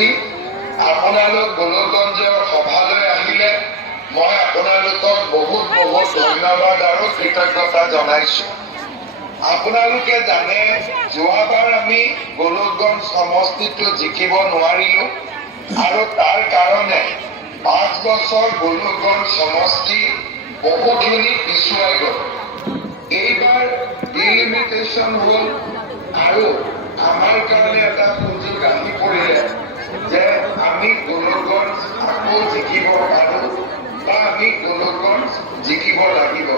সমষ্টি আপোনালোক গোলকগঞ্জৰ সভালৈ আহিলে মই আপোনালোকক বহুত বহুত ধন্যবাদ আৰু কৃতজ্ঞতা জনাইছো। আপোনালোকে জানে যোৱাবাৰ আমি গোলকগঞ্জ সমষ্টিটো জিকিব নোৱাৰিলো আৰু তাৰ কাৰণে 5 বছৰ গোলকগঞ্জ সমষ্টি বহুখিনি পিছুৱাই গ'ল। এইবাৰ ডিলিমিটেশ্যন হ'ল আৰু আমাৰ কাৰণে এটা সুযোগ আহি পৰিলে যে আমি গোলকগঞ্জ আকৌ জিকিব পাৰোঁ বা আমি গোলকগঞ্জ জিকিব লাগিব।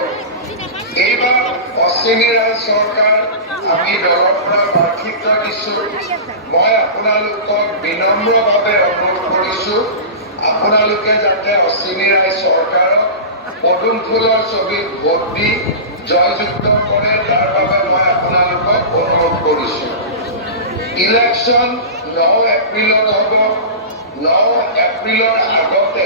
এইবাৰ অশ্বিনী ৰাজ চৰকাৰ আমি দলৰ পৰা প্ৰাৰ্থিত্ব দিছোঁ। মই আপোনালোকক বিনম্ৰভাৱে অনুৰোধ কৰিছোঁ আপোনালোকে যাতে অশ্বিনী ৰাজ চৰকাৰক পদুম ফুলৰ ছবিত ভোট দি জয়যুক্ত কৰে তাৰ বাবে মই আপোনালোকক অনুৰোধ কৰিছোঁ। ইলেকশ্যন 9 এপ্ৰিলত হ'ব। 9 এপ্ৰিলৰ আগতে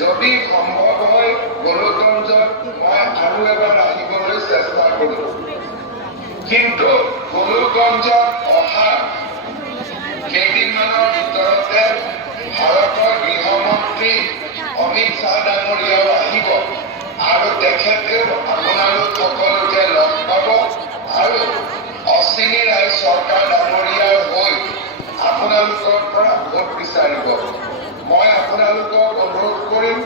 যদি সম্ভৱ হয় গোলকগঞ্জত মই আৰু এবাৰ আহিবলৈ চেষ্টা কৰিম। কিন্তু গোলকগঞ্জত অহা কেইদিনমানৰ ভিতৰতে ভাৰতৰ গৃহমন্ত্ৰী অমিত শ্বাহ ডাঙৰীয়াও আহিব আৰু তেখেতেও আপোনালোক সকলোকে লগ পাব আৰু অশ্বিনী ৰাজ চৰকাৰ ডাঙৰীয়াৰ হৈ আপোনালোকৰ পৰা ভোট বিচাৰিব। মই আপোনালোকক অনুৰোধ কৰিম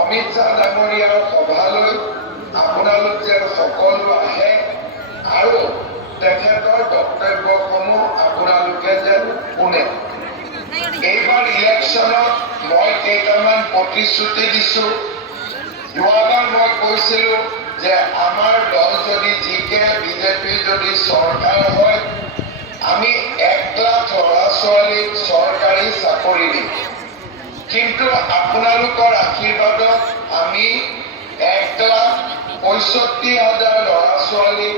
অমিত শ্বাহ ডাঙৰীয়াৰ সভালৈ আপোনালোক যেন সকলো আহে আৰু তেখেতৰ বক্তব্যসমূহ আপোনালোকে যেন শুনে। এইবাৰ ইলেকশ্যনত মই কেইটামান প্ৰতিশ্ৰুতি দিছোঁ। যোৱাবাৰ মই কৈছিলোঁ যে আমাৰ দল যদি জিকে বিজেপি যদি চৰকাৰ হয় আমি 1 লাখ ল'ৰা ছোৱালীক চৰকাৰী চাকৰি দিম। কিন্তু আপোনালোকৰ আশীৰ্বাদত আমি 1,65,000 ল'ৰা ছোৱালীক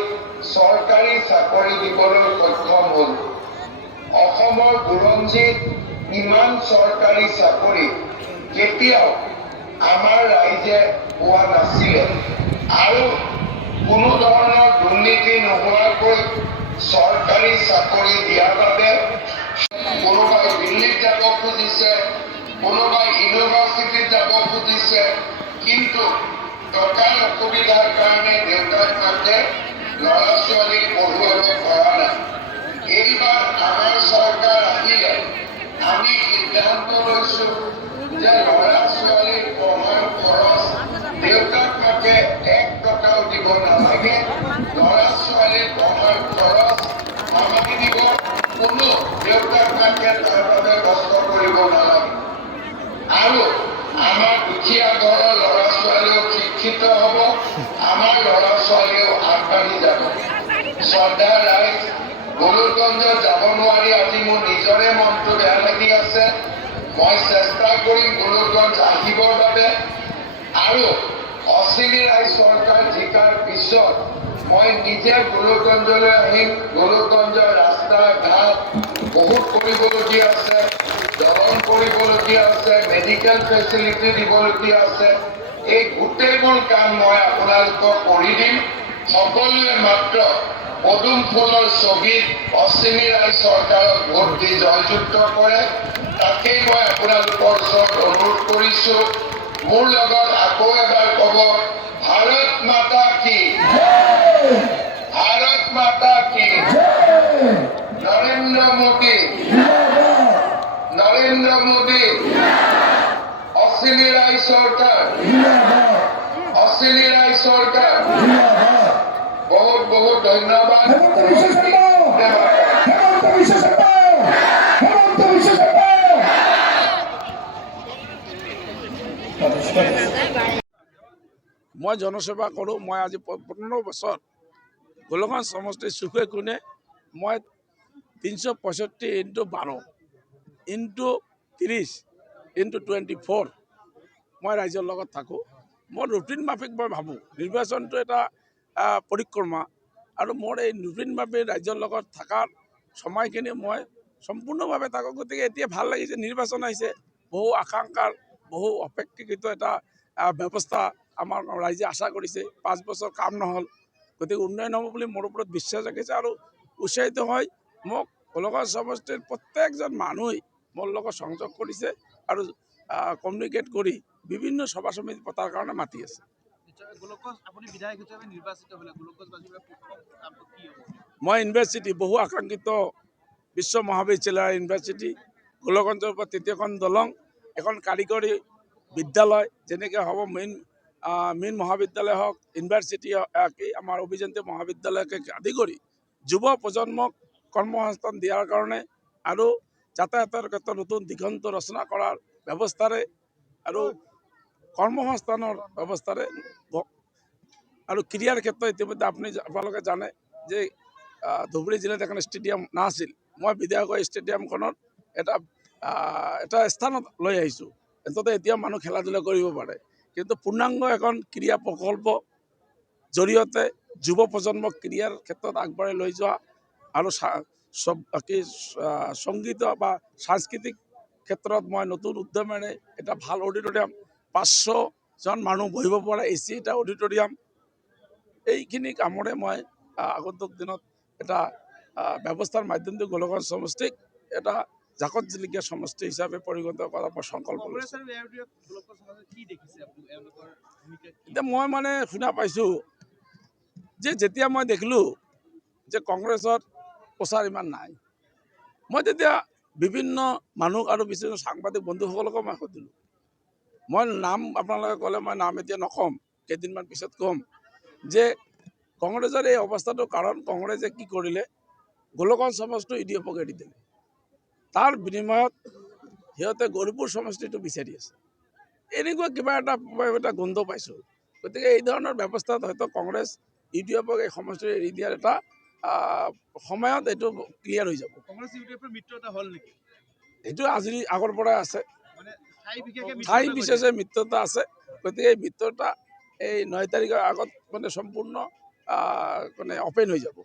চৰকাৰী চাকৰি দিবলৈ সক্ষম হ'ল। অসমৰ বুৰঞ্জীত ইমান চৰকাৰী চাকৰি কেতিয়াও আমাৰ ৰাইজে পোৱা নাছিলে আৰু কোনো ধৰণৰ দুৰ্নীতি নোহোৱাকৈ চৰকাৰী চাকৰি দিয়াৰ বাবে কোনোবাই দিল্লীত যাব খুজিছে, কোনোবাই ইউনিভাৰ্চিটিত যাব খুজিছে, কিন্তু টকাৰ অসুবিধাৰ কাৰণে দেউতাক মাকে ল'ৰা ছোৱালীক পঢ়ুৱাব পৰা নাই। এইবাৰ আমাৰ চৰকাৰ আহিলে আমি সিদ্ধান্ত লৈছোঁ যে ল'ৰা ছোৱালীৰ পঢ়াৰ খৰচ দেউতাক মাকে 1 টকাও দিব নালাগে। ল'ৰা ছোৱালীৰ পঢ়াৰ খৰচ আমাকে দিব, কোনো দেউতাক মাকে তাৰ বাবে কষ্ট কৰিব নালাগে। আৰু আমাৰ দুখীয়া ঘৰৰ ল'ৰা ছোৱালীও শিক্ষিত হ'ব, আমাৰ ল'ৰা ছোৱালীও আগবাঢ়ি যাব। শ্ৰদ্ধা ৰাইজ, গোলকগঞ্জত যাব নোৱাৰি আজি মোৰ নিজৰে মনটো বেয়া লাগি আছে। মই চেষ্টা কৰিম গোলকগঞ্জ আহিবৰ বাবে আৰু অশ্বিনী ৰাজ চৰকাৰ জিকাৰ পিছত মই নিজে গোলকগঞ্জলৈ আহিম। গোলকগঞ্জৰ ৰাস্তা ঘাট বহুত কৰিবলগীয়া আছে, দলং কৰিবলগীয়া আছে, মেডিকেল ফেচিলিটি দিবলগীয়া আছে। এই গোটেইবোৰ কাম মই আপোনালোকক কৰি দিম। সকলোৱে মাত্ৰ পদুম ফুলৰ ছবিত অশ্বিনী ৰাজ চৰকাৰক ভোট দি জয়যুক্ত কৰে, তাকেই মই আপোনালোকৰ ওচৰত অনুৰোধ কৰিছোঁ। মোৰ লগত আকৌ এবাৰ ক'ব, ভাৰত মাতা কি, ভাৰত মাতা কি, নৰেন্দ্ৰ মোদী, নৰেন্দ্ৰ মোদী, অশ্বিনী ৰাজ চৰকাৰ, অশ্বিনী ৰাজ চৰকাৰ। বহুত বহুত ধন্যবাদ। মই জনসেৱা কৰোঁ। মই আজি 15 বছৰ গোলকগঞ্জ সমষ্টিৰ চুকে কোণে মই 365 × 12 × 30 × 24 মই ৰাইজৰ লগত থাকোঁ। মই ৰুটিন মাফিক মই ভাবোঁ নিৰ্বাচনটো এটা পৰিক্ৰমা আৰু মোৰ এই ৰুটিনভাৱে ৰাইজৰ লগত থকাৰ সময়খিনি মই সম্পূৰ্ণভাৱে থাকোঁ। গতিকে এতিয়া ভাল লাগিছে, নিৰ্বাচন আহিছে, বহু আকাংক্ষাৰ বহু অপেক্ষিত এটা ব্যৱস্থা আমাৰ ৰাইজে আশা কৰিছে। 5 বছৰ কাম নহ'ল, গতিকে উন্নয়ন হ'ব বুলি মোৰ ওপৰত বিশ্বাস ৰাখিছে আৰু উৎসাহিত হয়। মোক গোলকগঞ্জ সমষ্টিৰ প্ৰত্যেকজন মানুহেই মোৰ লগত সংযোগ কৰিছে আৰু কমিউনিকেট কৰি বিভিন্ন সভা সমিতি পতাৰ কাৰণে মাতি আছে। আপুনি বিধায়ক হিচাপে নিৰ্বাচিত হ'লে গোলকগঞ্জবাসীৰ প্ৰথম কামটো কি হ'ব? মই ইউনিভাৰ্চিটি বহু আকাংক্ষিত বিশ্ব মহাবিদ্যালয় ইউনিভাৰ্চিটি, গোলকগঞ্জৰ পৰা তৃতীয়খন দলং, এখন কাৰিকৰী বিদ্যালয় যেনেকৈ হ'ব মেইন মহাবিদ্যালয় হওক, ইউনিভাৰ্চিটি আমাৰ অভিযান্ত্ৰিক মহাবিদ্যালয়কে আদি কৰি যুৱ প্ৰজন্মক কৰ্মসংস্থাপন দিয়াৰ কাৰণে আৰু যাতায়াতৰ ক্ষেত্ৰত নতুন দিগন্ত ৰচনা কৰাৰ ব্যৱস্থাৰে আৰু কৰ্মসংস্থাপনৰ ব্যৱস্থাৰে আৰু ক্ৰীড়াৰ ক্ষেত্ৰত ইতিমধ্যে আপোনালোকে জানে যে ধুবুৰী জিলাত এখন ষ্টেডিয়াম নাছিল। মই বিধায়কৰ ষ্টেডিয়ামখনত এটা স্থানত লৈ আহিছোঁ। অন্ততঃ এতিয়া মানুহ খেলা ধূলা কৰিব পাৰে, কিন্তু পূৰ্ণাংগ এখন ক্ৰীড়া প্ৰকল্প জৰিয়তে যুৱ প্ৰজন্মক ক্ৰীড়াৰ ক্ষেত্ৰত আগবঢ়াই লৈ যোৱা আৰু সংগীত বা সাংস্কৃতিক ক্ষেত্ৰত মই নতুন উদ্যমেৰে এটা ভাল অডিটৰিয়াম, 500জন মানুহ বহিব পৰা AC এটা অডিটৰিয়াম, এইখিনি কামৰে মই আগন্তুক দিনত এটা ব্যৱস্থাৰ মাধ্যমেৰে গোলকগঞ্জ সমষ্টিক এটা জাকত জিলিকীয়া সমষ্টি হিচাপে পৰিগণিত কৰাৰ সংকল্প লৈছোঁ। এতিয়া মই শুনা পাইছোঁ যে যেতিয়া মই দেখিলোঁ যে কংগ্ৰেছত প্ৰচাৰ ইমান নাই, মই তেতিয়া বিভিন্ন মানুহ আৰু বিভিন্ন সাংবাদিক বন্ধুসকলকো মই সুধিলোঁ। মই নাম আপোনালোকে ক'লে মই নাম এতিয়া নক'ম, কেইদিনমান পিছত ক'ম যে কংগ্ৰেছৰ এই অৱস্থাটোৰ কাৰণ কংগ্ৰেছে কি কৰিলে, গোলকগঞ্জ সমষ্টি ইউডিএফক এৰি দিলে। তাৰ বিনিময়ত সিহঁতে গৌৰীপুৰ সমষ্টিটো বিচাৰি আছে। এনেকুৱা কিবা এটা গোন্ধ পাইছোঁ। গতিকে এই ধৰণৰ ব্যৱস্থাত হয়তো কংগ্ৰেছ ইউডিএফক এই সমষ্টি এৰি দিয়াৰ এটা সময়ত এইটো ক্লিয়াৰ হৈ যাব। কংগ্ৰেছ ইউডিএফৰ মিত্ৰতা হ'ল নেকি? সেইটো আগৰ পৰাই আছে, ঠাই বিশেষে মিত্ৰতা আছে। গতিকে এই মিত্ৰতা এই 9 তাৰিখৰ আগত সম্পূৰ্ণ অপেন হৈ যাব।